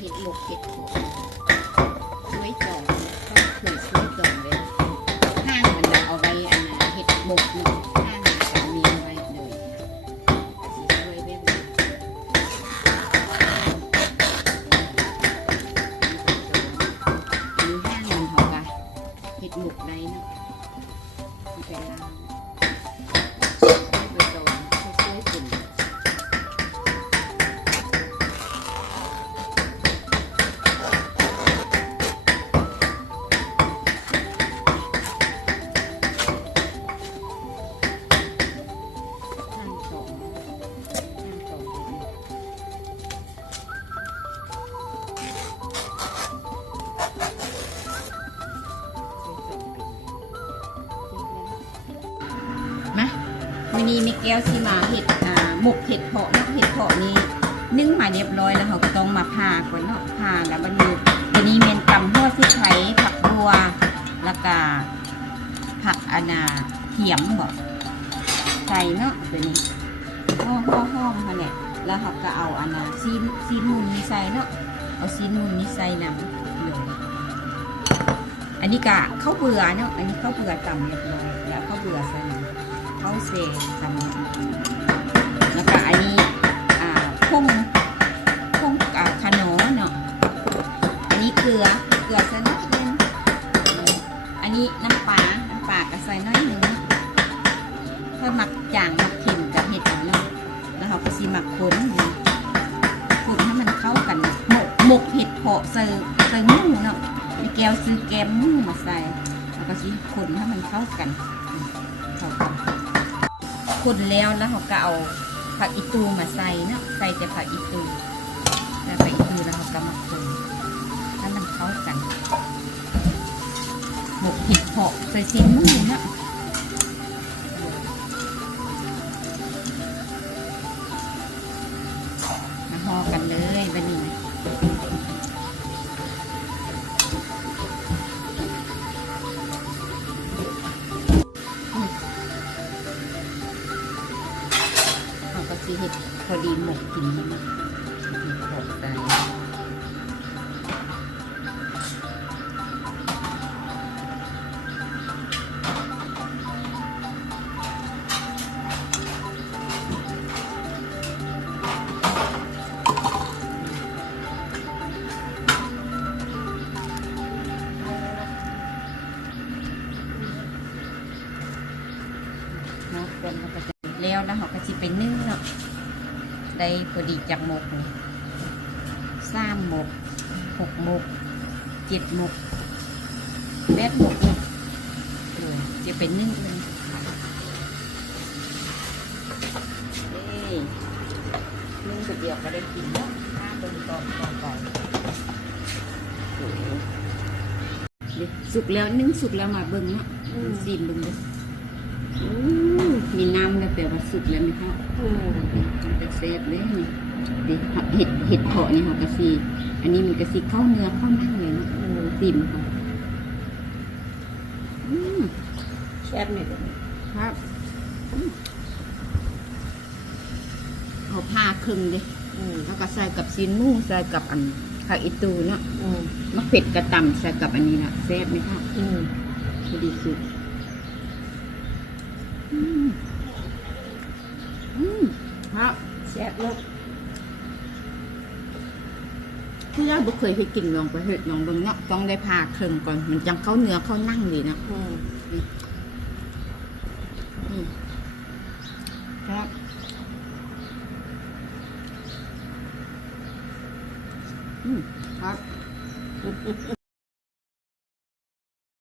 เห็ดหมกเห็ดโขกช่วยจองก็คือช่วยจองเลยห้างมันเอาไว้อันน่ะเห็ดหมกนี่ห้างมันจะมีไว้เลยสิช่วยไว้เลยมีห้างมันเขาว่าเห็ดหมกได้เนาะเป็นลา วันนี้มิเกลสิมาเห็ดอ่าหมกเห็ดเพาะนะเห็ดเพาะนี้นึ่งมาเรียบร้อยแล้วเขาก็ต้องมาผ่าก่อนเนาะผ่าแล้ววันนี้วันนี้เมนตำหัวซิไข่ผักบัวแล้วก็ผักอนาเขียมบอกใส่เนาะตัวนี้ห่อห่อห่อมาเนี่ยแล้วเขาก็เอาอนน่ะซีนซีนมุนนี่ใส่เนาะเอาซีนมุนนี่ใส่นำเลยอันนี้กะข้าวเบื่อเนาะอันนี้ข้าวเบื่อตำเรียบร้อยแล้วข้าวเบื่อใส่ ข้าวเซตำแล้วก็อันนี้อ่าพุ่งพุ่งอ่าขนอเนาะอันนี้เกลือเกลือใส่นิดนึงอันนี้น้ำปลาน้ำปลาก็ใส่น้อยหนึงเพื่อหมักจางหมักเค็มกับเห็ดเนาะแล้วเขาก็สิหมักคนคนให้มันเข้ากันหมกหมกเห็ดเพาะใส่ใส่หมูเนาะแก้วซื้อแก้มมูมาใส่แล้วก็สิคนให้มันเข้ากันเข้ากัน คนแล้วแล้วเขาก็เอาผักอีตูมาใส่เนาะใส่แต่ผักอีตูแล้วผักอีตูแล้วเขาก็มาคนให้มันเข้ากันหมกเห็ดหอกใส่ชิ้นหมูเนาะ สิเห็ดพอดีหมกกินมันนะเห็ดหมกใส่เนาะเป็นเขาก็จ แล้วแล้วเขาก็สิไปนึ่งเนาะได้พอดีจากหมกนี่สามหมกหกหมกเจ็ดหมกแปดหมกนี่เออจะเป็นนึ่งเลยเอ้ยนึ่งคนเดียวก็ได้กินเนาะห้าเบิ่งต่อต่อไปโอ้โหเดี๋ยวสุกแล้วนึ่งสุกแล้วมาเบิ่งเนาะซีมเบิ่งเด้ออู้มีน้ำ แล้วแปลว่าสุกแล้วไหมครับมันจะเซฟเลยนี่ดิเห็ดเห็ดเพาะนี่ค่ะกะซีอันนี้มีกะซีเข้าเนื้อเข้านั่งเลยเนาะโอ้ติ่มค่ะอืมแซ่บนี่ก็ครับอืมเอาผ้าคลึงดิอืมแล้วก็ใส่กับซีนหมูใส่กับอันผักอีตูเนาะอืมมะเผ็ดกระตำใส่กับอันนี้นะเซฟไหมครับอืมพอดีสุดอืมอื มครับแซ่บเนาะที่เราบุเคยไปกินลองไปเห็ดลองเบิ่งเนาะต้องได้ผ่าเครื่องก่อน มันจังเข้าเนื้อเข้านั่งดีเนาะอืมอืมครับอืมครับ